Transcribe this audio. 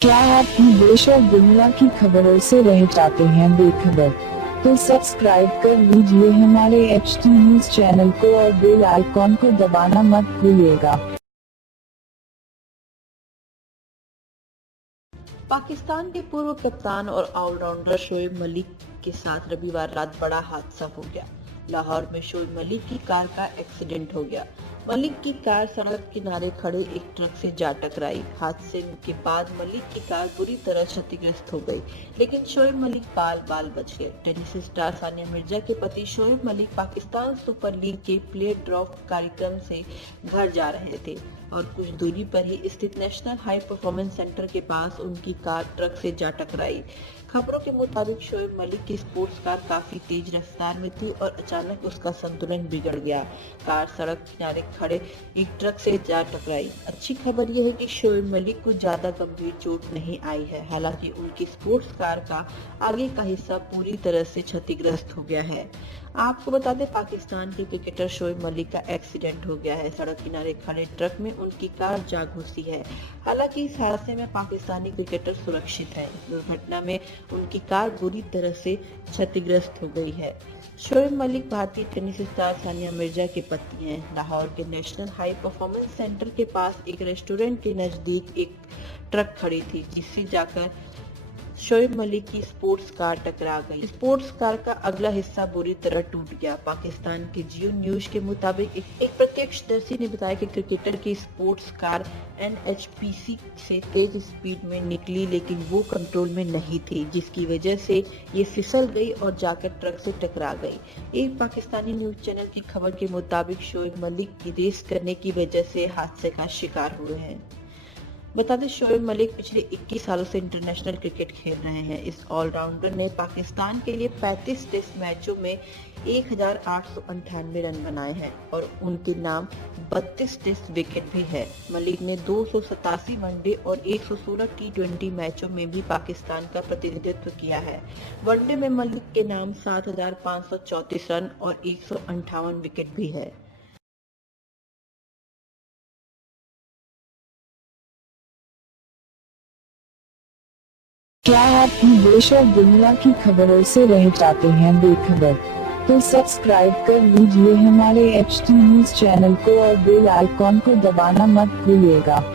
क्या आप देश और दुनिया की खबरों से रह जाते हैं बेखबर? तो सब्सक्राइब कर लीजिए हमारे HT न्यूज चैनल को और बेल आइकॉन को दबाना मत भूलिएगा। पाकिस्तान के पूर्व कप्तान और ऑलराउंडर शोएब मलिक के साथ रविवार रात बड़ा हादसा हो गया। लाहौर में शोएब मलिक की कार का एक्सीडेंट हो गया। मलिक की कार सड़क किनारे खड़े एक ट्रक से जा टकराई। हादसे के बाद मलिक की कार बुरी तरह क्षतिग्रस्त हो गई, लेकिन शोएब मलिक बाल बाल बच गए। टेनिस स्टार सानिया मिर्जा के पति शोएब मलिक पाकिस्तान सुपर लीग के प्ले ड्रॉप कार्यक्रम से घर जा रहे थे और कुछ दूरी पर ही स्थित नेशनल हाई परफॉर्मेंस सेंटर के पास उनकी कार ट्रक से जा टकराई। खबरों के मुताबिक शोएब मलिक की स्पोर्ट्स कार काफी तेज रफ्तार में थी और अचानक उसका संतुलन बिगड़ गया। कार सड़क किनारे खड़े एक ट्रक से जा टकराई। अच्छी खबर यह है कि शोएब मलिक को ज्यादा गंभीर चोट नहीं आई है। हालांकि उनकी स्पोर्ट्स कार का आगे का हिस्सा पूरी तरह से क्षतिग्रस्त हो गया है। आपको बता दें, पाकिस्तान के क्रिकेटर शोएब मलिक का एक्सीडेंट हो गया है। सड़क किनारे खड़े ट्रक में उनकी कार जा घुसी है। हालांकि इस हादसे में पाकिस्तानी क्रिकेटर सुरक्षित है। इस दुर्घटना में उनकी कार बुरी तरह से क्षतिग्रस्त हो गई है। शोएब मलिक भारतीय टेनिस स्टार सानिया मिर्जा के पति हैं। लाहौर के नेशनल हाई परफॉर्मेंस सेंटर के पास एक रेस्टोरेंट के नजदीक एक ट्रक खड़ी थी, जिससे जाकर शोएब मलिक की स्पोर्ट्स कार टकरा गई। स्पोर्ट्स कार का अगला हिस्सा बुरी तरह टूट गया। पाकिस्तान के जियो न्यूज के मुताबिक एक प्रत्यक्षदर्शी ने बताया कि क्रिकेटर की स्पोर्ट्स कार NHPC से तेज स्पीड में निकली, लेकिन वो कंट्रोल में नहीं थी, जिसकी वजह से ये फिसल गई और जाकर ट्रक से टकरा गई। एक पाकिस्तानी न्यूज चैनल की खबर के मुताबिक शोएब मलिक की रेस करने की वजह से हादसे का शिकार हुए हैं। बता दें, शोएब मलिक पिछले 21 सालों से इंटरनेशनल क्रिकेट खेल रहे हैं। इस ऑलराउंडर ने पाकिस्तान के लिए 35 टेस्ट मैचों में 1898 रन बनाए हैं और उनके नाम 32 टेस्ट विकेट भी है। मलिक ने 287 वनडे और 116 T20 मैचों में भी पाकिस्तान का प्रतिनिधित्व किया है। वनडे में मलिक के नाम 7534 रन और 158 विकेट भी है। क्या आप देश और दुनिया की खबरों से रह जाते हैं बेखबर? तो सब्सक्राइब कर लीजिए हमारे HT न्यूज चैनल को और बेल आइकॉन को दबाना मत भूलिएगा।